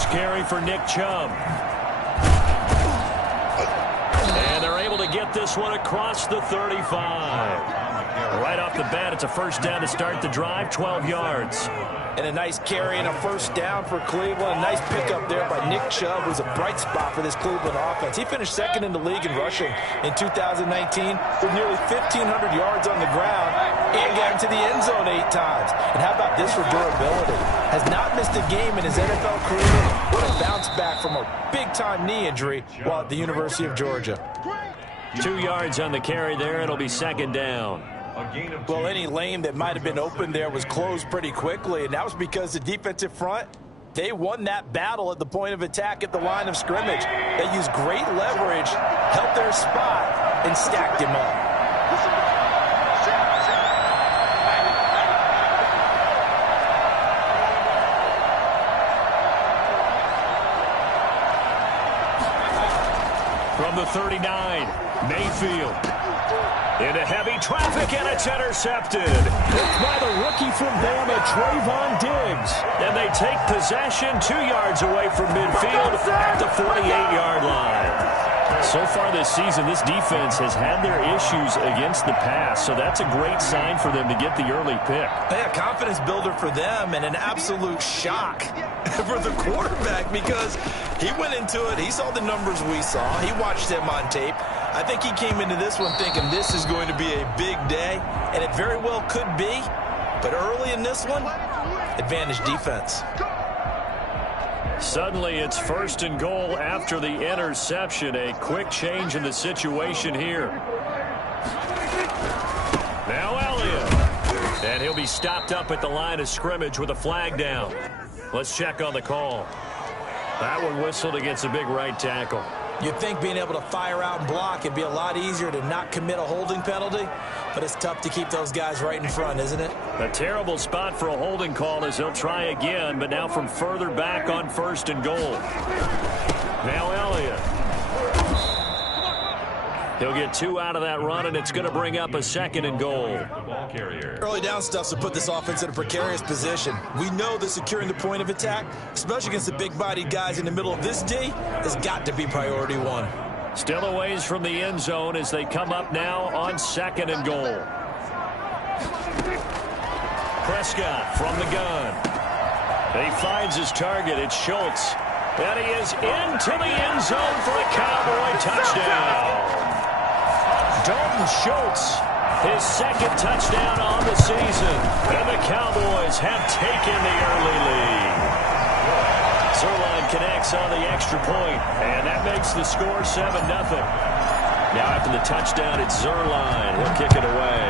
First carry for Nick Chubb. And they're able to get this one across the 35. Right off the bat, it's a first down to start the drive, 12 yards. And a nice carry and a first down for Cleveland. A nice pickup there by Nick Chubb, who's a bright spot for this Cleveland offense. He finished second in the league in rushing in 2019 with nearly 1,500 yards on the ground and got into the end zone 8 times. And how about this for durability? Has not missed a game in his NFL career. What a bounce back from a big-time knee injury while at the University of Georgia. 2 yards on the carry there. It'll be second down. Well, any lane that might have been open there was closed pretty quickly, and that was because the defensive front, they won that battle at the point of attack at the line of scrimmage. They used great leverage, held their spot, and stacked him up. From the 39, Mayfield. Into heavy traffic, and it's intercepted. It's by the rookie from Bama, Trayvon Diggs. And they take possession 2 yards away from midfield at the 48-yard line. So far this season, this defense has had their issues against the pass, so that's a great sign for them to get the early pick. Yeah, confidence builder for them and an absolute shock for the quarterback because he went into it. He saw the numbers we saw. He watched them on tape. I think he came into this one thinking this is going to be a big day, and it very well could be. But early in this one, advantage defense. Suddenly, it's first and goal after the interception. A quick change in the situation here. Now Elliott. And he'll be stopped up at the line of scrimmage with a flag down. Let's check on the call. That one whistled against a big right tackle. You'd think being able to fire out and block it'd be a lot easier to not commit a holding penalty, but it's tough to keep those guys right in front, isn't it? A terrible spot for a holding call as he'll try again, but now from further back on first and goal. Now Elliott. He'll get 2 out of that run, and it's going to bring up a second and goal. Early down stuff to put this offense in a precarious position. We know that securing the point of attack, especially against the big-bodied guys in the middle of this D, has got to be priority one. Still a ways from the end zone as they come up now on second and goal. Prescott from the gun. And he finds his target. It's Schultz. And he is into the end zone for a Cowboy touchdown. Dalton Schultz, his second touchdown on the season. And the Cowboys have taken the early lead. Zerline connects on the extra point, and that makes the score 7-0. Now after the touchdown, it's Zerline. He'll kick it away.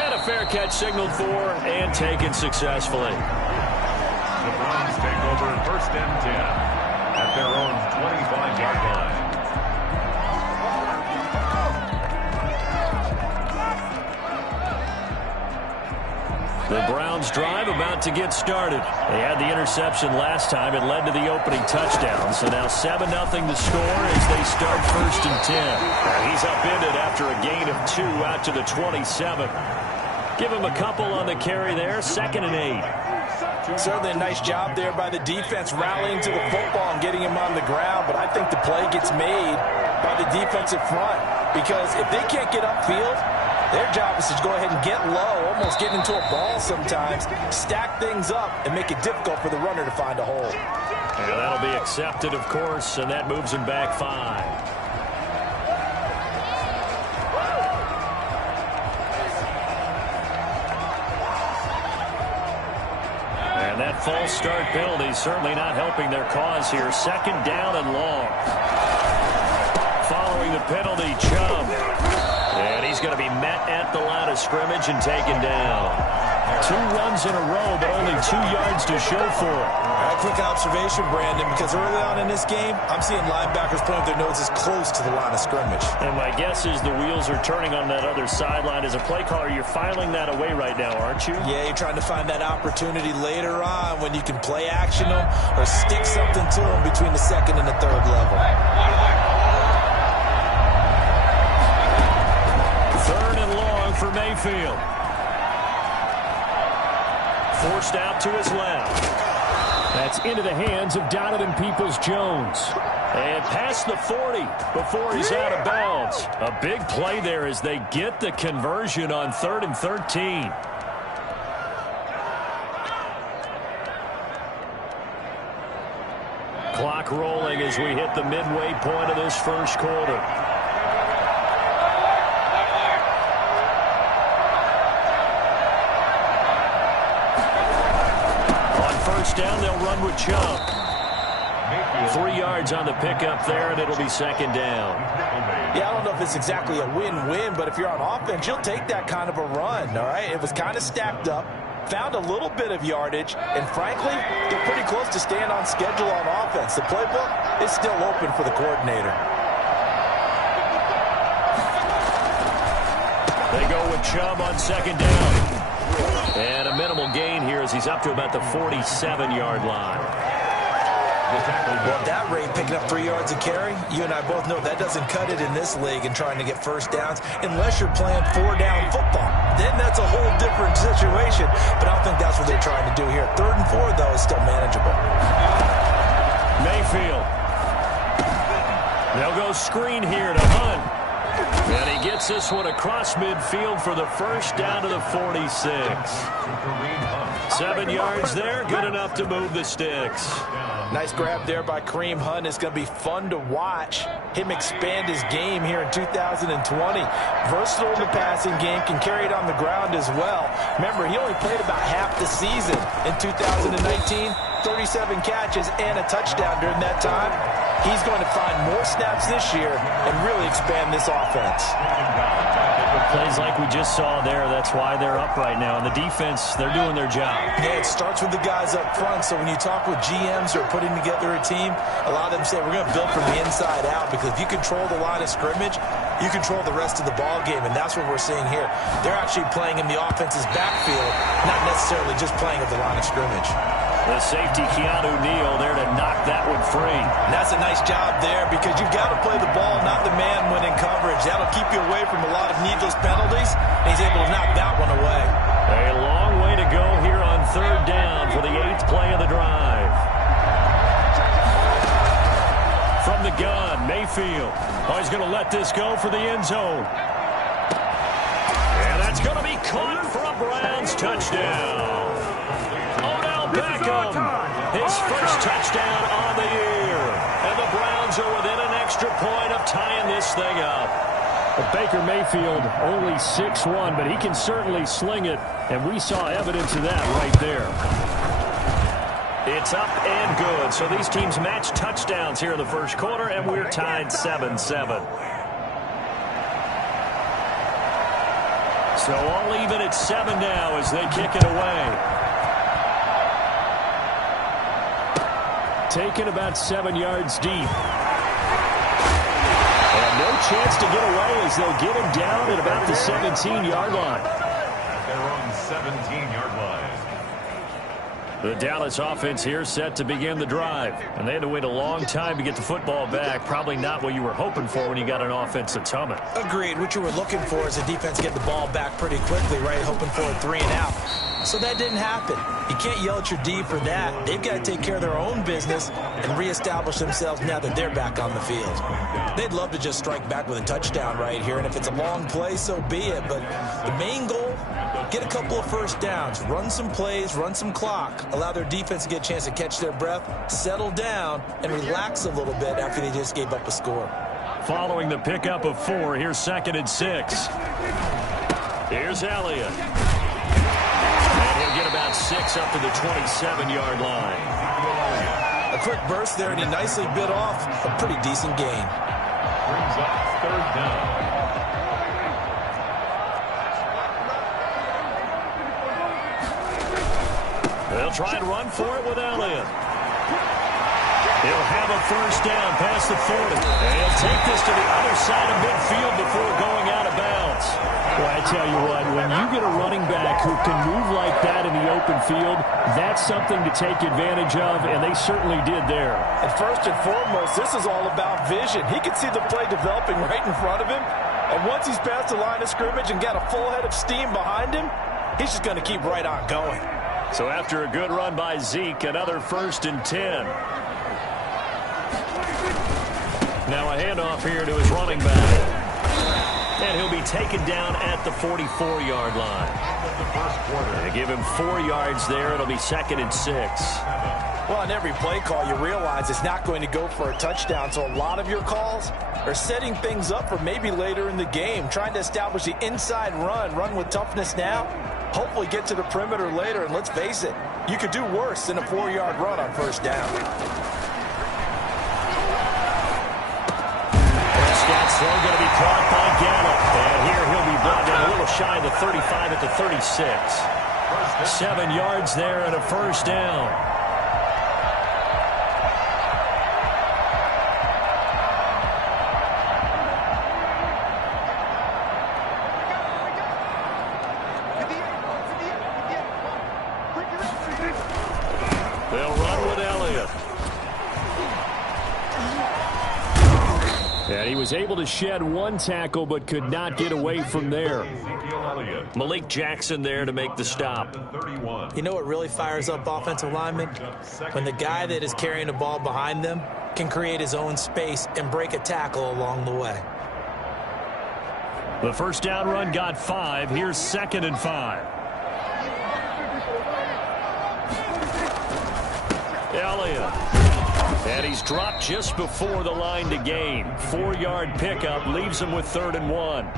And a fair catch signaled for and taken successfully. The Browns take over first and 10 at their own 25-yard line. The Browns drive about to get started. They had the interception last time. It led to the opening touchdown. So now 7-0 to score as they start first and 10. He's upended after a gain of 2 out to the 27. Give him a couple on the carry there. Second and 8. Certainly a nice job there by the defense rallying to the football and getting him on the ground. But I think the play gets made by the defensive front because if they can't get upfield, their job is to go ahead and get low, almost get into a ball sometimes, stack things up, and make it difficult for the runner to find a hole. And that'll be accepted, of course, and that moves him back 5. And that false start penalty certainly not helping their cause here. Second down and long. Following the penalty, Chubb. And he's going to be met at the line of scrimmage and taken down. 2 runs in a row, but only 2 yards to show for it. A quick observation, Brandon, because early on in this game, I'm seeing linebackers putting their noses close to the line of scrimmage. And my guess is the wheels are turning on that other sideline. As a play caller, you're filing that away right now, aren't you? Yeah, you're trying to find that opportunity later on when you can play action them or stick something to them between the second and the third level. For Mayfield. forced out to his left. That's into the hands of Donovan Peoples-Jones. And past the 40 before he's out of bounds. A big play there as they get the conversion on 3rd and 13. Clock rolling as we hit the midway point of this first quarter. On first down, they'll run with Chubb. 3 yards on the pickup there, and it'll be second down. Yeah, I don't know if it's exactly a win-win, but if you're on offense, you'll take that kind of a run, all right? It was kind of stacked up, found a little bit of yardage, and frankly, they're pretty close to staying on schedule on offense. The playbook is still open for the coordinator. They go with Chubb on second down. And a minimal gain here as he's up to about the 47-yard line. Well, at that rate, picking up 3 yards a carry, you and I both know that doesn't cut it in this league and trying to get first downs unless you're playing 4-down football. Then that's a whole different situation, but I don't think that's what they're trying to do here. 3rd and 4, though, is still manageable. Mayfield. They'll go screen here to Hunt. And he gets this one across midfield for the first down to the 46. 7 yards there, good enough to move the sticks. Nice grab there by Kareem Hunt. It's going to be fun to watch him expand his game here in 2020. Versatile in the passing game, can carry it on the ground as well. Remember, he only played about half the season in 2019, 37 catches and a touchdown during that time. He's going to find more snaps this year and really expand this offense. Plays like we just saw there, that's why they're up right now. And the defense, they're doing their job. Yeah, it starts with the guys up front. So when you talk with GMs who are putting together a team, a lot of them say we're going to build from the inside out, because if you control the line of scrimmage, you control the rest of the ball game, and that's what we're seeing here. They're actually playing in the offense's backfield, not necessarily just playing at the line of scrimmage. The safety, Keanu Neal, there to knock that one free. And that's a nice job there, because you've got to play the ball, not the man when in coverage. That'll keep you away from a lot of needless penalties, and he's able to knock that one away. A long way to go here on 3rd down for the 8th play of the drive. From the gun, Mayfield. Oh, he's going to let this go for the end zone. And that's going to be caught for a Browns touchdown. Beckham, his first touchdown on the year. And the Browns are within an extra point of tying this thing up. Well, Baker Mayfield only 6'1", but he can certainly sling it, and we saw evidence of that right there. It's up and good. So these teams match touchdowns here in the first quarter, and we're tied 7-7. So all even at 7 now as they kick it away. Taken about 7 yards deep. And no chance to get away as they'll get him down at about the 17-yard line. They're on 17-yard line. The Dallas offense here set to begin the drive. And they had to wait a long time to get the football back. Probably not what you were hoping for when you got an offense that's humming. Agreed. What you were looking for is the defense get the ball back pretty quickly, right? Hoping for a 3 and out. So that didn't happen. You can't yell at your D for that. They've got to take care of their own business and reestablish themselves now that they're back on the field. They'd love to just strike back with a touchdown right here, and if it's a long play, so be it. But the main goal, get a couple of first downs, run some plays, run some clock, allow their defense to get a chance to catch their breath, settle down, and relax a little bit after they just gave up a score. Following the pickup of 4, here's 2nd and 6. Here's Elliott. And he'll get about 6 up to the 27-yard line. A quick burst there, and he nicely bit off a pretty decent gain. Brings up 3rd down. They'll try and run for it with Elliott. He'll have a first down past the 40. And he'll take this to the other side of midfield before going out of bounds. Well, I tell you what, when you get a running back who can move like that in the open field, that's something to take advantage of, and they certainly did there. And first and foremost, this is all about vision. He can see the play developing right in front of him, and once he's past the line of scrimmage and got a full head of steam behind him, he's just going to keep right on going. So after a good run by Zeke, another 1st and 10. Now a handoff here to his running back. And he'll be taken down at the 44-yard line. And to give him 4 yards there, it'll be 2nd and 6. Well, on every play call, you realize it's not going to go for a touchdown. So a lot of your calls are setting things up for maybe later in the game, trying to establish the inside run with toughness now, hopefully get to the perimeter later. And let's face it, you could do worse than a 4-yard run on 1st down. Prescott's throw going to be caught by Gallup. And here he'll be brought down a little shy of the 35 at the 36. 7 yards there and a 1st down. They'll run with Elliott. And he was able to shed 1 tackle but could not get away from there. Malik Jackson there to make the stop. You know what really fires up offensive linemen? When the guy that is carrying the ball behind them can create his own space and break a tackle along the way. The 1st down run got 5. Here's 2nd and 5. Elliott. And he's dropped just before the line to gain. 4-yard pickup leaves him with 3rd and 1.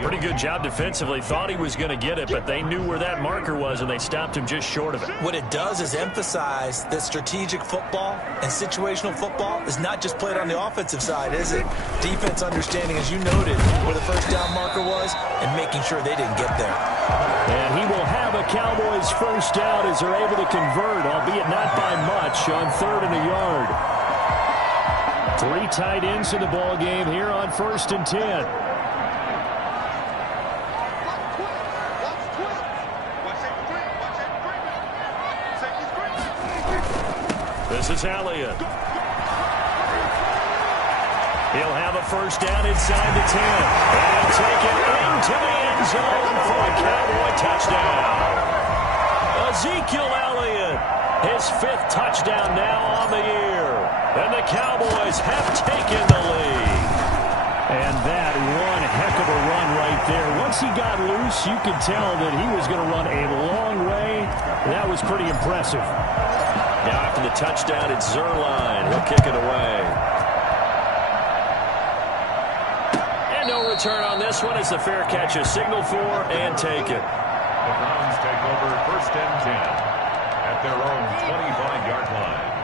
Pretty good job defensively. Thought he was going to get it, but they knew where that marker was, and they stopped him just short of it. What it does is emphasize that strategic football and situational football is not just played on the offensive side, is it? Defense understanding, as you noted, where the 1st down marker was and making sure they didn't get there. And he will have a Cowboys 1st down as they're able to convert, albeit not by much, on 3rd and a yard. 3 tight ends in the ball game here on 1st and 10. This is Elliott. He'll have a 1st down inside the 10. And he'll take it into the end zone for a Cowboy touchdown. Ezekiel Elliott, his 5th touchdown now on the year. And the Cowboys have taken the lead. And that one heck of a run right there. Once he got loose, you could tell that he was going to run a long way. That was pretty impressive. Now after the touchdown, it's Zerline. He'll kick it away. And no return on this one as the fair catch is signaled for and taken. The Browns take over 1st and 10 at their own 25-yard line.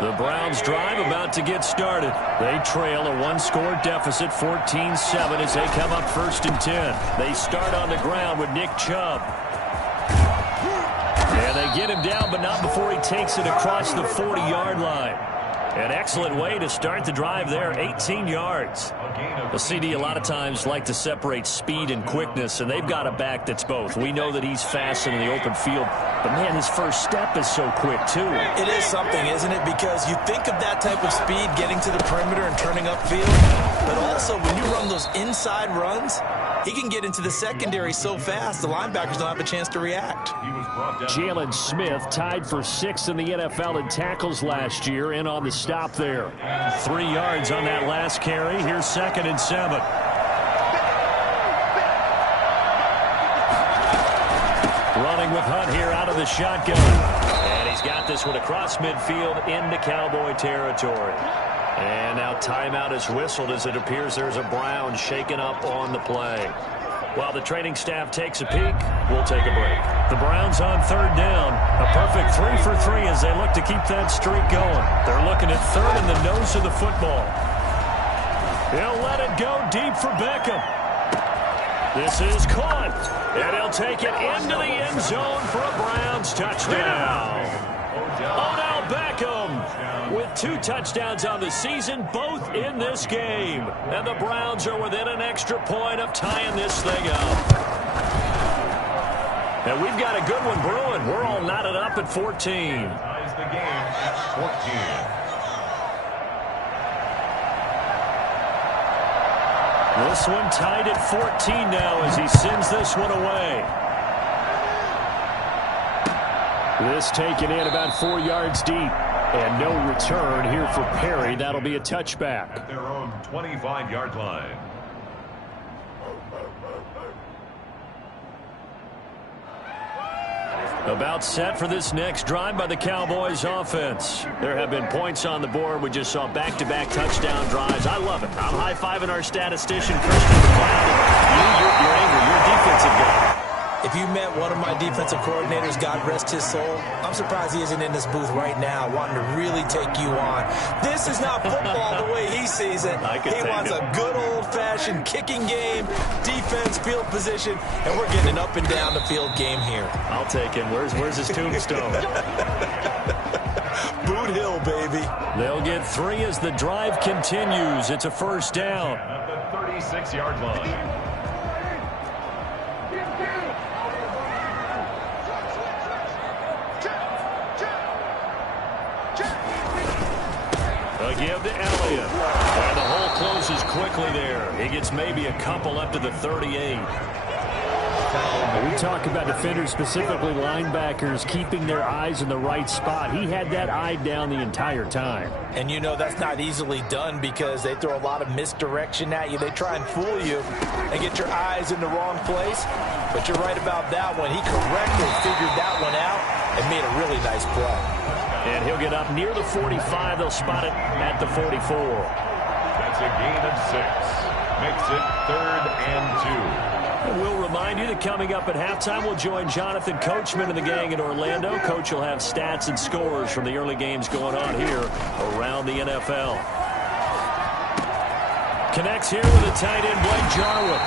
The Browns drive about to get started. They trail a 1-score deficit, 14-7 as they come up 1st and 10. They start on the ground with Nick Chubb. And they get him down, but not before he takes it across the 40-yard line. An excellent way to start the drive there, 18 yards. The CD a lot of times like to separate speed and quickness, and they've got a back that's both. We know that he's fast in the open field, but man, his first step is so quick too. It is something, isn't it? Because you think of that type of speed getting to the perimeter and turning upfield, but also when you run those inside runs, he can get into the secondary so fast, the linebackers don't have a chance to react. Jalen Smith tied for 6th in the NFL in tackles last year, and on the stop there. 3 yards on that last carry. Here's 2nd and 7. Running with Hunt here out of the shotgun. And he's got this one across midfield into Cowboy territory. And now timeout is whistled as it appears there's a Brown shaken up on the play. While the training staff takes a peek, we'll take a break. The Browns on 3rd down. A perfect 3 for 3 as they look to keep that streak going. They're looking at 3rd in the nose of the football. He'll let it go deep for Beckham. This is caught. And he'll take it into the end zone for a Browns touchdown. Odell Beckham with 2 touchdowns on the season, both in this game. And the Browns are within an extra point of tying this thing up. And we've got a good one brewing. We're all knotted up at 14. Ties the game at 14. This one tied at 14 now as he sends this one away. This taken in about 4 yards deep. And no return here for Perry. That'll be a touchback. At their own 25-yard line. About set for this next drive by the Cowboys offense. There have been points on the board. We just saw back-to-back touchdown drives. I love it. I'm high-fiving our statistician, Christian McLeod. You're angry. You're a defensive guy. If you met one of my defensive coordinators, God rest his soul, I'm surprised he isn't in this booth right now wanting to really take you on. This is not football the way he sees it. He wants a good old-fashioned kicking game, defense, field position, and we're getting an up and down the field game here. I'll take him. Where's his tombstone? Boot Hill, baby. They'll get 3 as the drive continues. It's a first down. At the 36-yard line. A give to Elliott. And the hole closes quickly there. He gets maybe a couple up to the 38. We talk about defenders, specifically linebackers, keeping their eyes in the right spot. He had that eye down the entire time. And you know that's not easily done because they throw a lot of misdirection at you. They try and fool you and get your eyes in the wrong place. But you're right about that one. He correctly figured that one out and made a really nice play. And he'll get up near the 45. They'll spot it at the 44. That's a gain of 6. Makes it 3rd and 2. And we'll remind you that coming up at halftime, we'll join Jonathan Coachman and the gang in Orlando. Coach will have stats and scores from the early games going on here around the NFL. Connects here with a tight end, Blake Jarwin.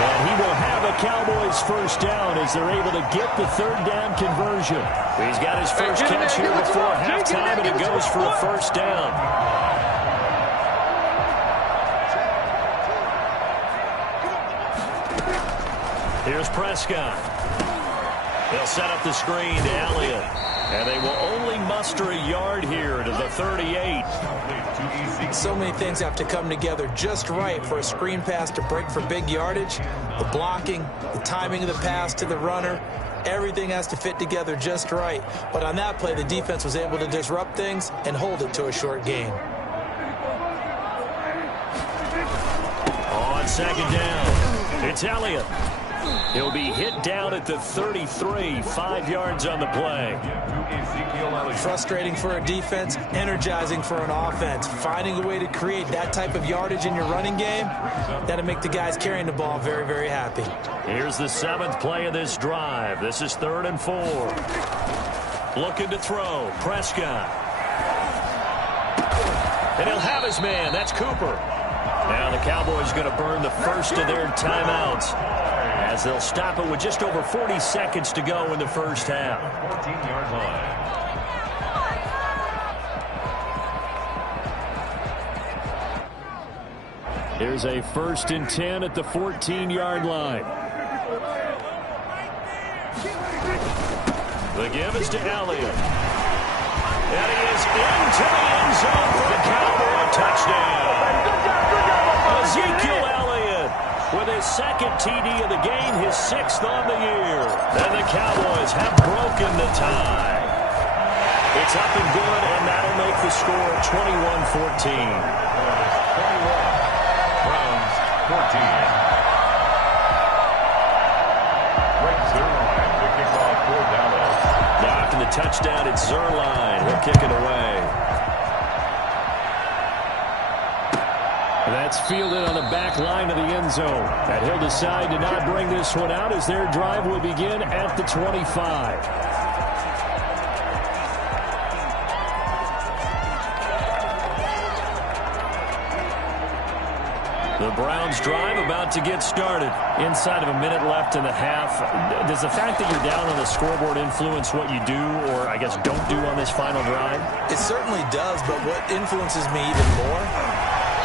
And he will have a Cowboys first down as they're able to get the 3rd down conversion. He's got his first catch here before halftime, and it goes for a first down. Here's Prescott. They'll set up the screen to Elliott. And they will only muster a yard here to the 38. So many things have to come together just right for a screen pass to break for big yardage. The blocking, the timing of the pass to the runner, everything has to fit together just right. But on that play, the defense was able to disrupt things and hold it to a short gain. On second down, it's Elliott. He'll be hit down at the 33, 5 yards on the play. Frustrating for a defense, energizing for an offense. Finding a way to create that type of yardage in your running game, that'll make the guys carrying the ball very, very happy. Here's the 7th play of this drive. This is 3rd and 4. Looking to throw, Prescott. And he'll have his man, that's Cooper. Now the Cowboys going to burn the first of their timeouts, as they'll stop it with just over 40 seconds to go in the first half. 14-yard line. Here's a 1st and 10 at the 14-yard line. The give is to Elliott. And he is into the end zone for a Cowboy touchdown. Ezekiel Elliott with his 2nd TD of the game, his 6th on the year. And the Cowboys have broken the tie. It's up and good, and that'll make the score 21-14. 14. Greg Zerline to kick off for Dallas. Knocking the touchdown, it's Zerline. He'll kick it away. That's fielded on the back line of the end zone. And he'll decide to not bring this one out as their drive will begin at the 25. The Browns drive about to get started. Inside of a minute left in the half. Does the fact that you're down on the scoreboard influence what you do, or I guess don't do on this final drive? It certainly does, but what influences me even more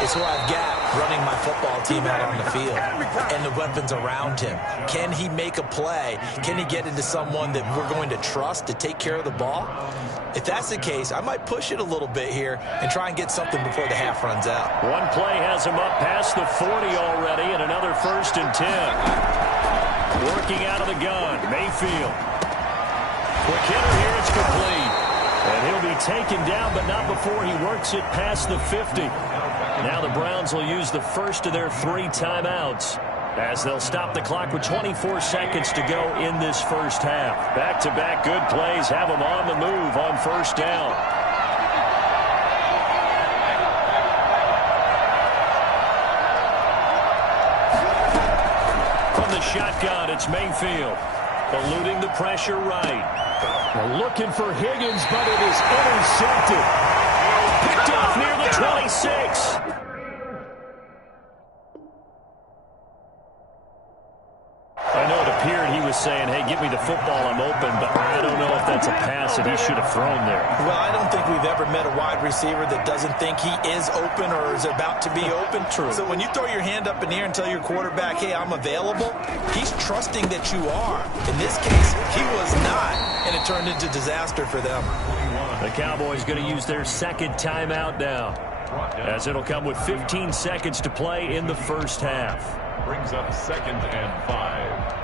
is who I've got running my football team out on the field and the weapons around him. Can he make a play? Can he get into someone that we're going to trust to take care of the ball? If that's the case, I might push it a little bit here and try and get something before the half runs out. One play has him up past the 40 already, and another 1st and 10. Working out of the gun, Mayfield. Quick hitter here, it's complete. And he'll be taken down, but not before he works it past the 50. Now the Browns will use the first of their 3 timeouts, as they'll stop the clock with 24 seconds to go in this first half. Back-to-back good plays have them on the move on first down. From the shotgun, it's Mayfield, eluding the pressure right. They're looking for Higgins, but it is intercepted. Picked off near the 26. I know it appeared he was saying, hey, give me the football, I'm open, but I don't know if that's a pass that he should have thrown there. Well, I don't think we've ever met a wide receiver that doesn't think he is open or is about to be open. True. So when you throw your hand up in the air and tell your quarterback, hey, I'm available, he's trusting that you are. In this case, he was not, and it turned into disaster for them. The Cowboys going to use their second timeout now, as it'll come with 15 seconds to play in the first half. Brings up 2nd and 5.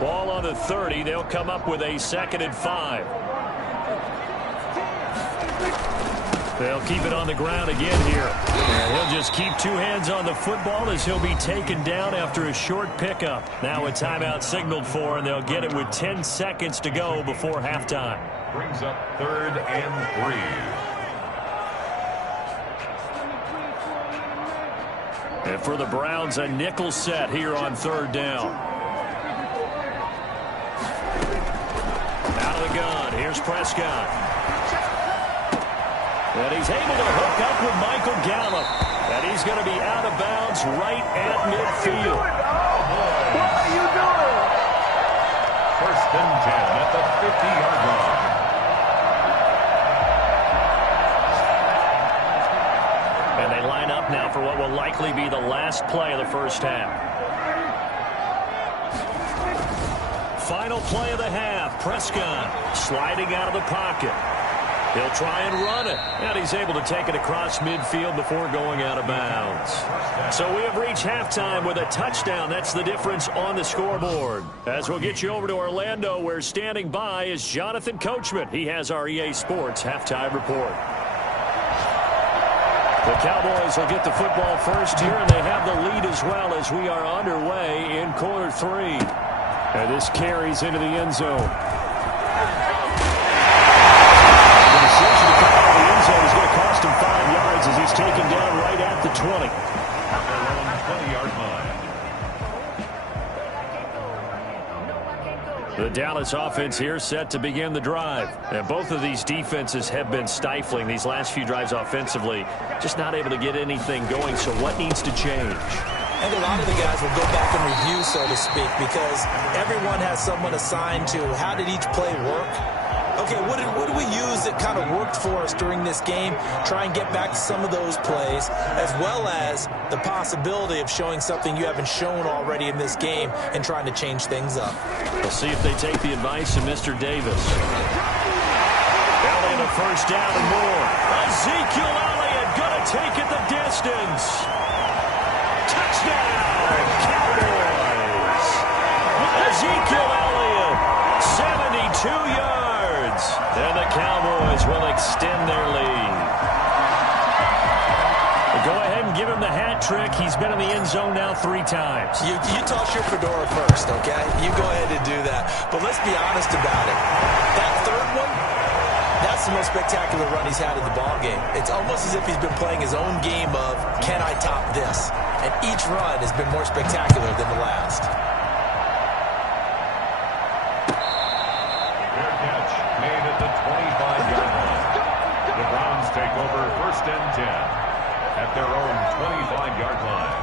Ball on the 30. They'll come up with a 2nd and 5. They'll keep it on the ground again here. And he'll just keep 2 hands on the football as he'll be taken down after a short pickup. Now a timeout signaled for, and they'll get it with 10 seconds to go before halftime. Brings up 3rd and 3. And for the Browns, a nickel set here on 3rd down. Gun. Here's Prescott. And he's able to hook up with Michael Gallup. And he's going to be out of bounds right at midfield. What are you doing? 1st and 10 at the 50-yard line. And they line up now for what will likely be the last play of the first half. Final play of the half. Prescott sliding out of the pocket. He'll try and run it. And he's able to take it across midfield before going out of bounds. So we have reached halftime with a touchdown. That's the difference on the scoreboard. As we'll get you over to Orlando, where standing by is Jonathan Coachman. He has our EA Sports halftime report. The Cowboys will get the football first here, and they have the lead as well as we are underway in quarter 3. And this carries into the end zone. The decision to come out of the end zone is going to cost him 5 yards as he's taken down right at the 20. At their own 20-yard line. The Dallas offense here set to begin the drive. And both of these defenses have been stifling these last few drives offensively. Just not able to get anything going. So what needs to change? I think a lot of the guys will go back and review, so to speak, because everyone has someone assigned to how did each play work. Okay, what did we use that kind of worked for us during this game? Try and get back to some of those plays, as well as the possibility of showing something you haven't shown already in this game and trying to change things up. We'll see if they take the advice of Mr. Davis. Elliott a first down and more. Ezekiel Elliott going to take it the distance. Touchdown, Cowboys! Ezekiel Elliott, 72 yards. And the Cowboys will extend their lead. Go ahead and give him the hat trick. He's been in the end zone now 3 times. You toss your fedora first, okay? You go ahead and do that. But let's be honest about it. That 3rd one, that's the most spectacular run he's had in the ballgame. It's almost as if he's been playing his own game of, can I top this? And each run has been more spectacular than the last. Fair catch made at the 25-yard line. The Browns take over 1st and 10 at their own 25-yard line.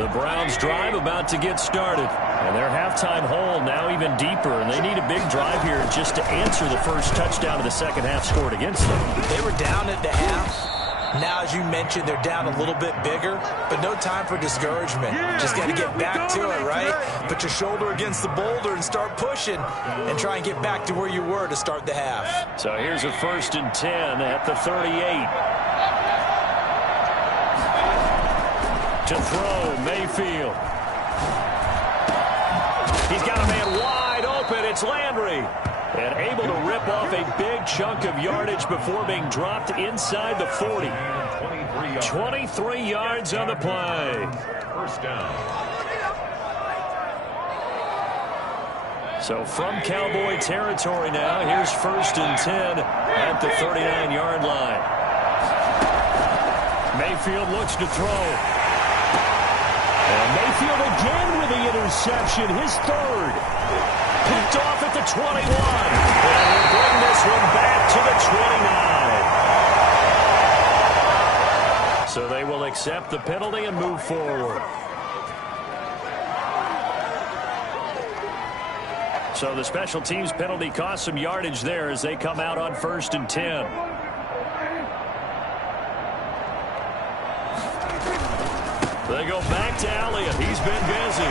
The Browns drive about to get started. And their halftime hole now even deeper, and they need a big drive here just to answer the first touchdown of the second half scored against them. They were down at the half. Now, as you mentioned, they're down a little bit bigger, but no time for discouragement. Just got to get back to it, right? Put your shoulder against the boulder and start pushing and try and get back to where you were to start the half. So here's a 1st and 10 at the 38. To throw, Mayfield. He's got a man wide open. It's Landry. And able to rip off a big chunk of yardage before being dropped inside the 40. 23 yards on the play. First down. So from Cowboy territory now, here's 1st and 10 at the 39-yard line. Mayfield looks to throw. And Mayfield again with the interception, his third. Picked off at the 21. And will bring this one back to the 29. So they will accept the penalty and move forward. So the special teams penalty cost some yardage there as they come out on 1st and 10. They go back to Elliott. He's been busy.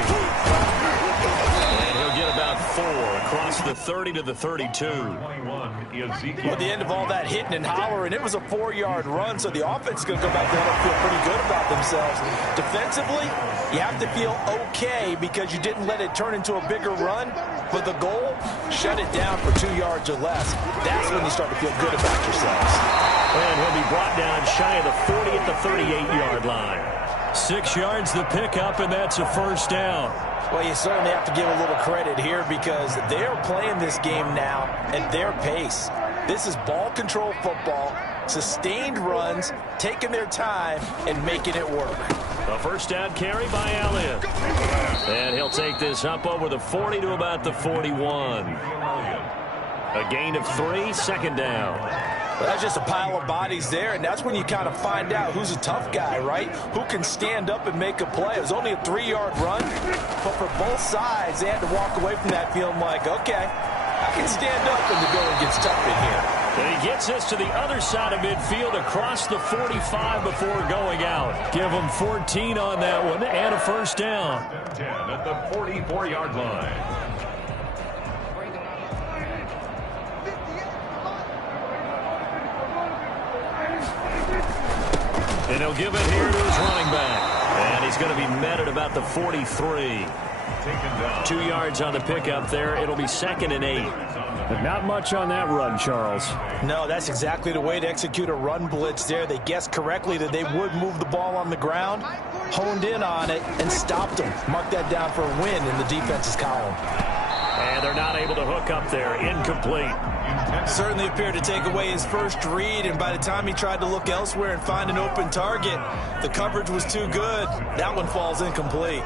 And he'll get about 4 across the 30 to the 32. At the end of all that hitting and hollering, it was a 4-yard run, so the offense is going to go back there and feel pretty good about themselves. Defensively, you have to feel okay because you didn't let it turn into a bigger run, but the goal, shut it down for 2 yards or less. That's when you start to feel good about yourselves. And he'll be brought down shy of the 40 at the 38-yard line. 6 yards the pickup, and that's a 1st down. Well, you certainly have to give a little credit here because they're playing this game now at their pace. This is ball control football, sustained runs, taking their time, and making it work. A 1st down carry by Elliott. And he'll take this up over the 40 to about the 41. A gain of 3, 2nd down. Well, that's just a pile of bodies there, and that's when you kind of find out who's a tough guy, right? Who can stand up and make a play. It was only a 3-yard run, but for both sides, they had to walk away from that feeling like, okay, I can stand up when the going gets tough in here. And he gets us to the other side of midfield across the 45 before going out. Give him 14 on that one and a 1st down. 10 at the 44-yard line. And he'll give it here to his running back. And he's going to be met at about the 43. 2 yards on the pickup there. It'll be 2nd and 8. But not much on that run, Charles. No, that's exactly the way to execute a run blitz there. They guessed correctly that they would move the ball on the ground, honed in on it, and stopped them. Mark that down for a win in the defense's column. And they're not able to hook up there. Incomplete. Certainly appeared to take away his first read, and by the time he tried to look elsewhere and find an open target, the coverage was too good. That one falls incomplete.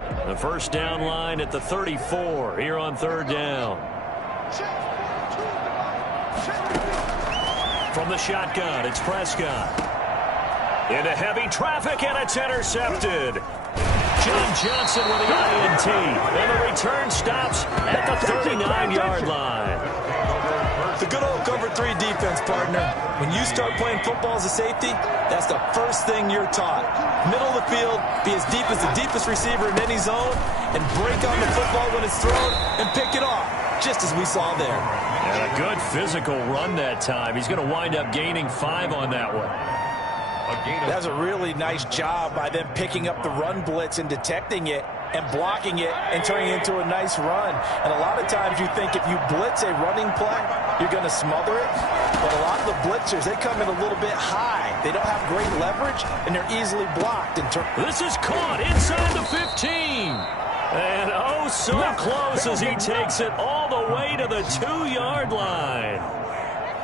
The 1st down line at the 34 here on 3rd down. From the shotgun, it's Prescott. Into heavy traffic, and it's intercepted. John Johnson with the INT. And the return stops at the 39-yard line. The good old cover 3 defense, partner. When you start playing football as a safety, that's the first thing you're taught. Middle of the field, be as deep as the deepest receiver in any zone, and break on the football when it's thrown and pick it off, just as we saw there. And a good physical run that time. He's going to wind up gaining 5 on that one. That was a really nice job by them picking up the run blitz and detecting it and blocking it and turning it into a nice run. And a lot of times you think if you blitz a running play, you're going to smother it. But a lot of the blitzers, they come in a little bit high. They don't have great leverage, and they're easily blocked. This is caught inside the 15. And oh, so close as he takes it all the way to the 2-yard line.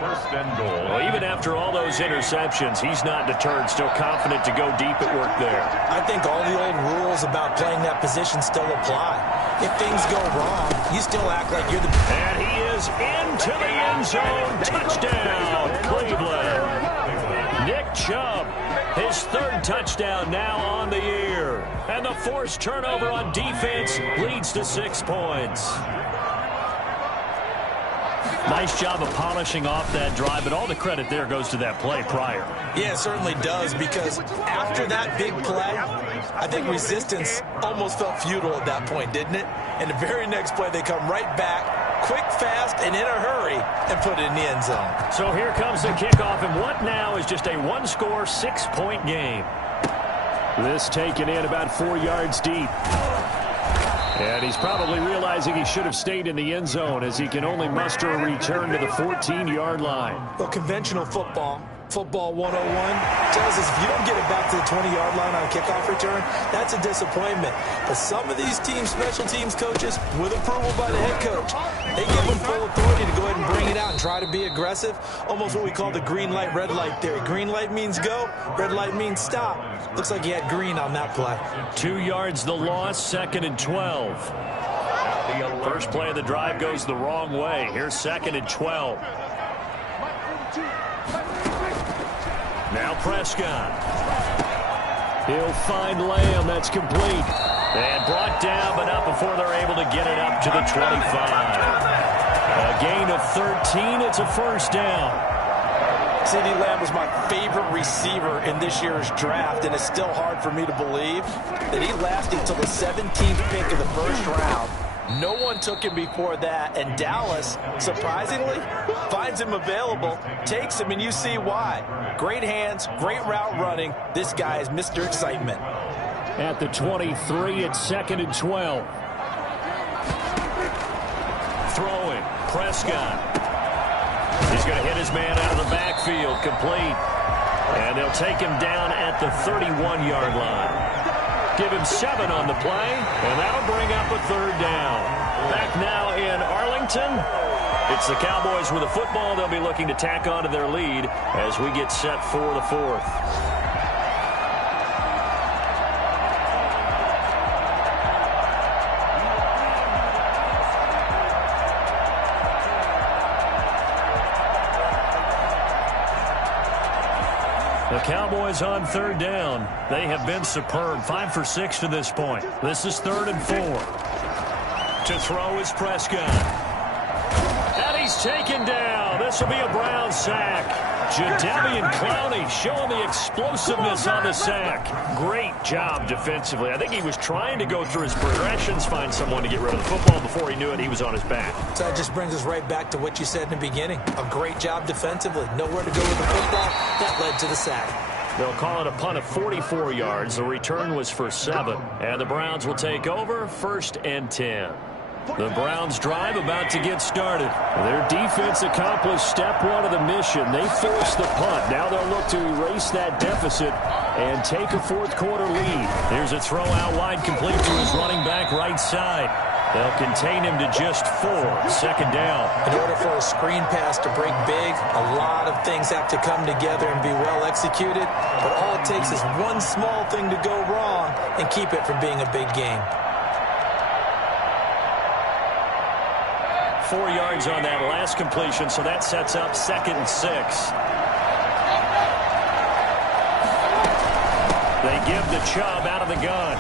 1st and goal. Well, even after all those interceptions, he's not deterred, still confident to go deep at work there. I think all the old rules about playing that position still apply. If things go wrong, you still act like you're the... And he is into the end zone. Touchdown, Cleveland. Nick Chubb His third touchdown now on the year. And the forced turnover on defense leads to 6 points. Nice job of polishing off that drive, but all the credit there goes to that play prior. Yeah, it certainly does, because after that big play, I think resistance almost felt futile at that point, didn't it? And the very next play, they come right back, quick, fast, and in a hurry, and put it in the end zone. So here comes the kickoff, and what now is just a one-score, 6-point game. This taken in about 4 yards deep. And he's probably realizing he should have stayed in the end zone, as he can only muster a return to the 14-yard line. Well, conventional football 101, tells us if you don't get it back to the 20-yard line on a kickoff return, that's a disappointment. But some of these teams, special teams coaches, with approval by the head coach, they give them full authority to go ahead and bring it out and try to be aggressive. Almost what we call the green light, red light theory. Green light means go, red light means stop. Looks like he had green on that play. 2 yards the loss, 2nd and 12. First play of the drive goes the wrong way. Here's 2nd and 12. Now Prescott. He'll find Lamb. That's complete. And brought down, but not before they're able to get it up to the 25. A gain of 13. It's a first down. CeeDee Lamb was my favorite receiver in this year's draft, and it's still hard for me to believe that he lasted until the 17th pick of the first round. No one took him before that, and Dallas, surprisingly, finds him available, takes him, and you see why. Great hands, great route running. This guy is Mr. Excitement. At the 23, it's 2nd and 12. Throwing, Prescott. He's going to hit his man out of the backfield, complete. And they'll take him down at the 31-yard line. Give him 7 on the play, and that'll bring up a 3rd down. Back now in Arlington. It's the Cowboys with the football. They'll be looking to tack on to their lead as we get set for the 4th. The Cowboys on 3rd down. They have been superb. 5 for 6 to this point. This is 3rd and 4. To throw is Prescott. And he's taken down. This will be a Brown sack. Jadeveon Clowney showing the explosiveness on the sack. Great job defensively. I think he was trying to go through his progressions, find someone to get rid of the football. Before he knew it, he was on his back. So that just brings us right back to what you said in the beginning. A great job defensively. Nowhere to go with the football. That led to the sack. They'll call it a punt of 44 yards. The return was for 7. And the Browns will take over, 1st and 10. The Browns drive about to get started. Their defense accomplished step 1 of the mission. They forced the punt. Now they'll look to erase that deficit and take a 4th quarter lead. Here's a throw out wide, complete to his running back right side. They'll contain him to just 4. 2nd down. In order for a screen pass to break big, a lot of things have to come together and be well executed. But all it takes is one small thing to go wrong and keep it from being a big game. 4 yards on that last completion, so that sets up 2nd and 6. They give the Chubb out of the gun.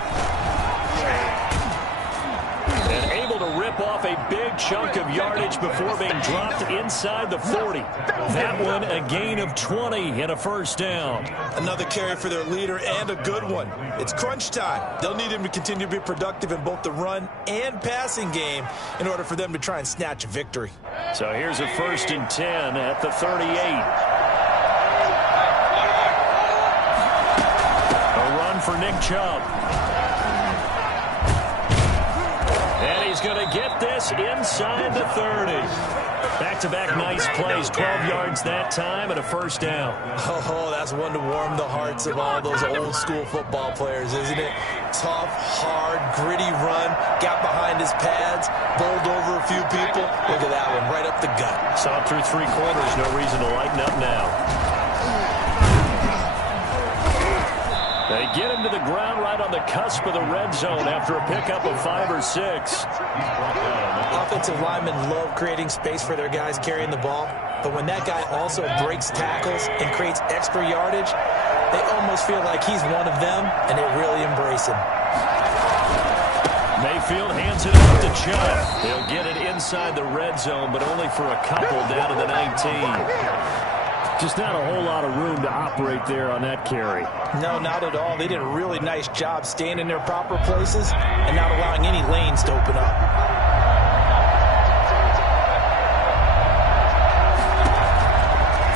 And able to rip off a big chunk of yardage before being dropped inside the 40. That one a gain of 20 and a 1st down. Another carry for their leader and a good one. It's crunch time. They'll need him to continue to be productive in both the run and passing game in order for them to try and snatch a victory. So here's a 1st and 10 at the 38. A run for Nick Chubb. And he's going to get this inside the 30. Back-to-back nice plays, 12 yards that time and a 1st down. Oh, that's one to warm the hearts of all those old-school football players, isn't it? Tough, hard, gritty run, got behind his pads, bowled over a few people. Look at that one, right up the gut. Saw through 3 quarters, no reason to lighten up now. They get him to the ground right on the cusp of the red zone after a pickup of 5 or 6. Offensive linemen love creating space for their guys carrying the ball, but when that guy also breaks tackles and creates extra yardage, They almost feel like he's one of them, and they really embrace him. Mayfield hands it off to Chubb. He'll get it inside the red zone, but only for a couple down to the 19. Just not a whole lot of room to operate there on that carry. No, not at all. They did a really nice job staying in their proper places and not allowing any lanes to open up.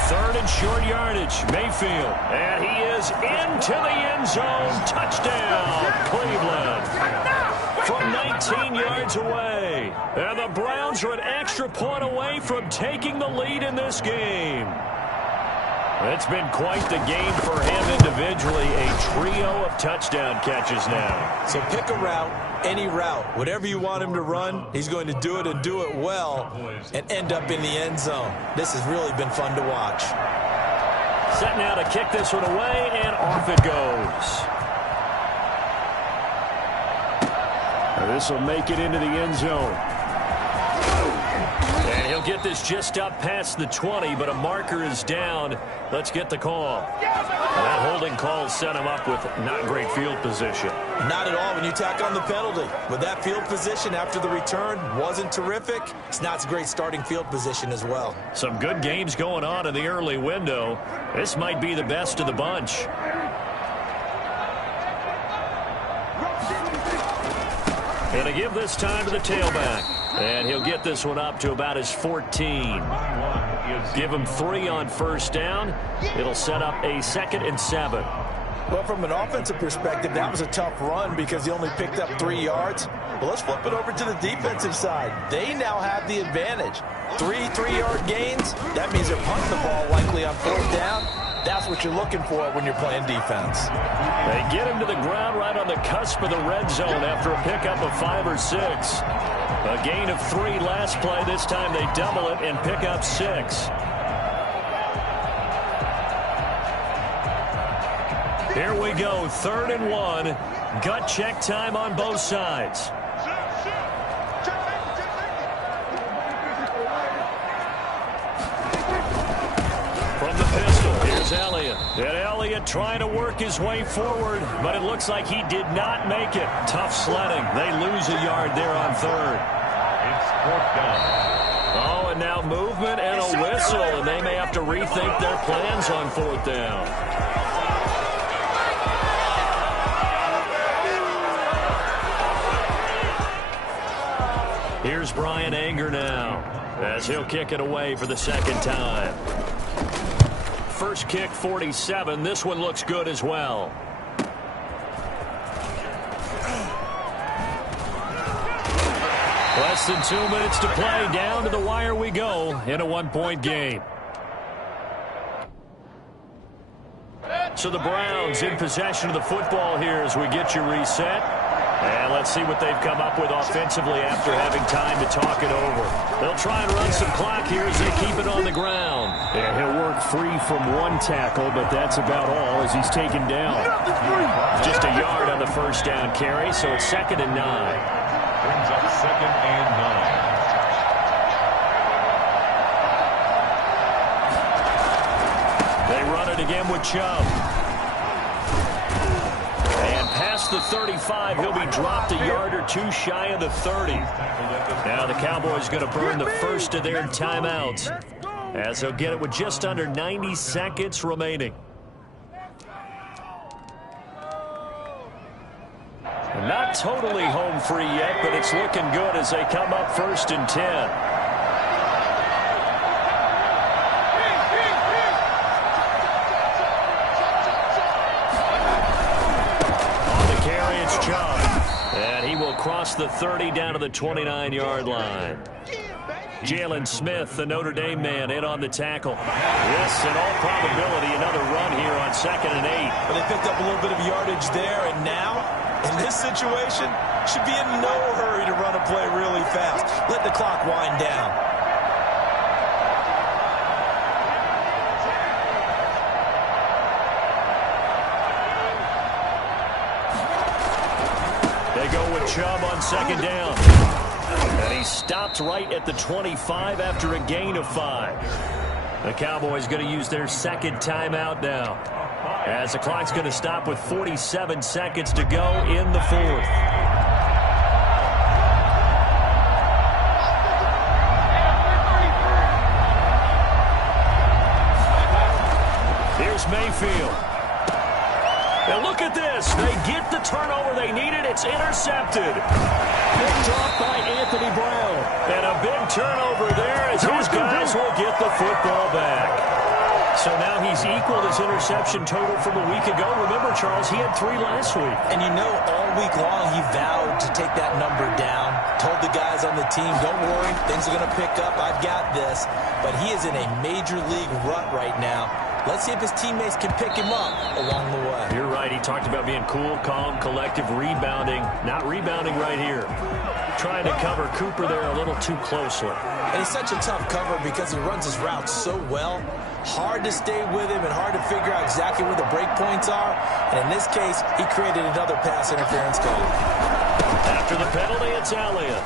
Third and short yardage. Mayfield. And he is into the end zone. Touchdown, Cleveland. From 19 yards away. And the Browns are an extra point away from taking the lead in this game. It's been quite the game for him individually. A trio of touchdown catches now. So pick a route, any route. Whatever you want him to run, he's going to do it and do it well and end up in the end zone. This has really been fun to watch. Set now to kick this one away, and off it goes. This will make it into the end zone. And he'll get this just up past the 20, but a marker is down. Let's get the call. And that holding call set him up with not great field position. Not at all when you tack on the penalty. With that field position after the return wasn't terrific, it's not a great starting field position as well. Some good games going on in the early window. This might be the best of the bunch. Going to give this time to the tailback. And he'll get this one up to about his 14. Give him 3 on first down. It'll set up a 2nd and 7. Well, from an offensive perspective, that was a tough run because he only picked up 3 yards. Well, let's flip it over to the defensive side. They now have the advantage. 3 3-yard gains. That means they're punting the ball likely on 4th down. That's what you're looking for when you're playing defense. They get him to the ground right on the cusp of the red zone after a pickup of 5 or 6. A gain of 3 last play. This time they double it and pick up 6. Here we go, 3rd and 1. Gut check time on both sides. From the pistol, here's Elliott. And Elliott trying to work his way forward, but it looks like he did not make it. Tough sledding. They lose a yard there on 3rd. It's 4th down. Oh, and now movement and a whistle, and they may have to rethink their plans on 4th down. Here's Brian Anger now, as he'll kick it away for the 2nd time. First kick, 47. This one looks good as well. Less than 2 minutes to play. Down to the wire we go in a 1-point game. So the Browns in possession of the football here as we get you reset. And let's see what they've come up with offensively after having time to talk it over. They'll try and run some clock here as they keep it on the ground. And he'll work free from 1 tackle, but that's about all as he's taken down. Just a yard on the first down carry, so it's 2nd and 9. Brings up 2nd and 9. They run it again with Chubb. And past the 35, he'll be dropped a yard or 2 shy of the 30. Now the Cowboys going to burn the first of their timeouts, as they'll get it with just under 90 seconds remaining. Not totally home free yet, but it's looking good as they come up 1st and 10. And he will cross the 30 down to the 29-yard line. Jalen Smith, the Notre Dame man, in on the tackle. Yes, in all probability, another run here on 2nd and 8. But they picked up a little bit of yardage there, and now, in this situation, should be in no hurry to run a play really fast. Let the clock wind down. They go with Chubb on 2nd down. And he stopped right at the 25 after a gain of 5. The Cowboys going to use their 2nd timeout now. as the clock's going to stop with 47 seconds to go in the fourth. Here's Mayfield. And look at this. They get the turnover they needed. It's intercepted. Picked off by Anthony Brown. And a big turnover there as his guys will get the football back. So now he's equaled his interception total from a week ago. Remember, Charles, he had 3 last week. And you know, all week long he vowed to take that number down. Told the guys on the team, don't worry, things are going to pick up. I've got this. But he is in a major league rut right now. Let's see if his teammates can pick him up along the way. You're right. He talked about being cool, calm, collective, rebounding. Not rebounding right here. Trying to cover Cooper there a little too closely. And he's such a tough cover because he runs his routes so well. Hard to stay with him and hard to figure out exactly where the break points are. And in this case, he created another pass interference call. After the penalty, it's Elliott.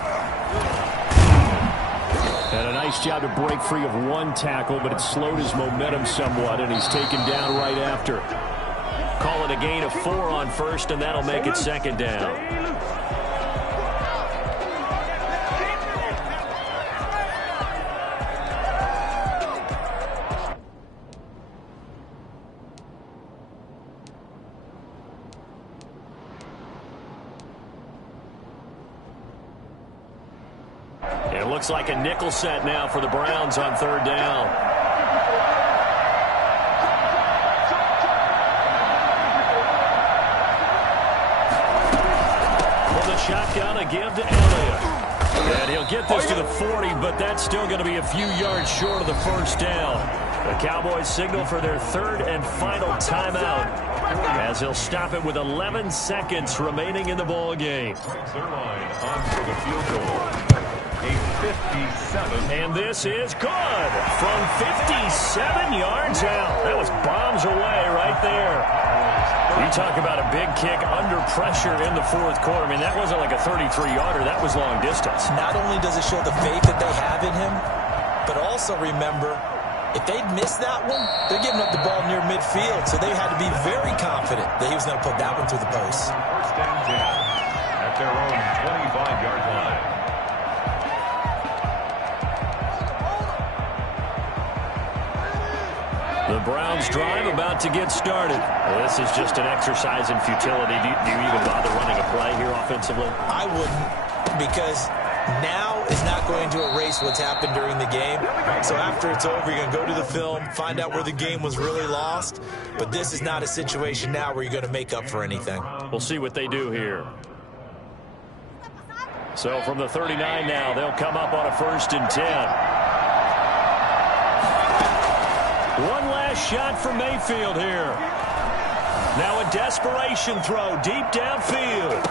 And a nice job to break free of one tackle, but it slowed his momentum somewhat, and he's taken down right after. Call it a gain of 4 on first, and that'll make it second down. It looks like a nickel set now for the Browns on third down. For the shotgun, a give to Elliott. And he'll get this to the 40, but that's still going to be a few yards short of the first down. The Cowboys signal for their third and final timeout, as he'll stop it with 11 seconds remaining in the ball game. Their line on for the field goal. A 57. And this is good from 57 yards out. That was bombs away right there. You talk about a big kick under pressure in the fourth quarter. I mean, that wasn't like a 33-yarder. That was long distance. Not only does it show the faith that they have in him, but also remember, if they'd missed that one, they're giving up the ball near midfield, so they had to be very confident that he was going to put that one through the post. First and 10 at their own 25-yard line. The Browns drive about to get started. Well, this is just an exercise in futility. Do you even bother running a play here offensively? I wouldn't, because now is not going to erase what's happened during the game. So after it's over, you're going to go to the film, find out where the game was really lost. But this is not a situation now where you're going to make up for anything. We'll see what they do here. So from the 39 now, they'll come up on a 1st and 10. One last shot for Mayfield here. Now a desperation throw deep downfield.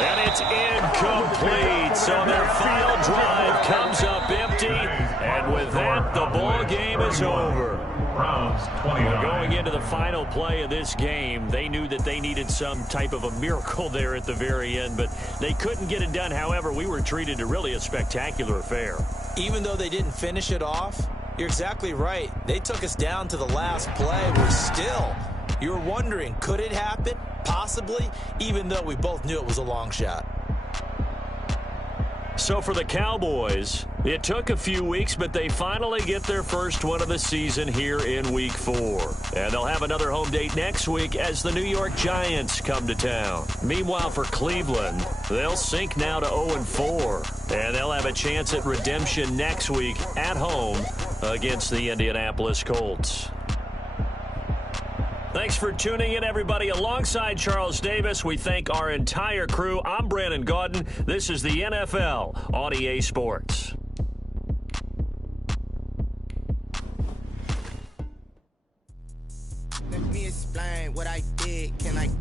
And it's incomplete. So their final drive comes up empty. And with that, the ball game is over. Browns 29. Going into the final play of this game, they knew that they needed some type of a miracle there at the very end, but they couldn't get it done. However, we were treated to really a spectacular affair. Even though they didn't finish it off, you're exactly right. They took us down to the last play. We're still, you're wondering, could it happen? Possibly, even though we both knew it was a long shot. So for the Cowboys, it took a few weeks, but they finally get their first one of the season here in Week 4. And they'll have another home date next week as the New York Giants come to town. Meanwhile, for Cleveland, they'll sink now to 0-4. And they'll have a chance at redemption next week at home against the Indianapolis Colts. Thanks for tuning in, everybody. Alongside Charles Davis, we thank our entire crew. I'm Brandon Gaudin. This is the NFL on EA Sports.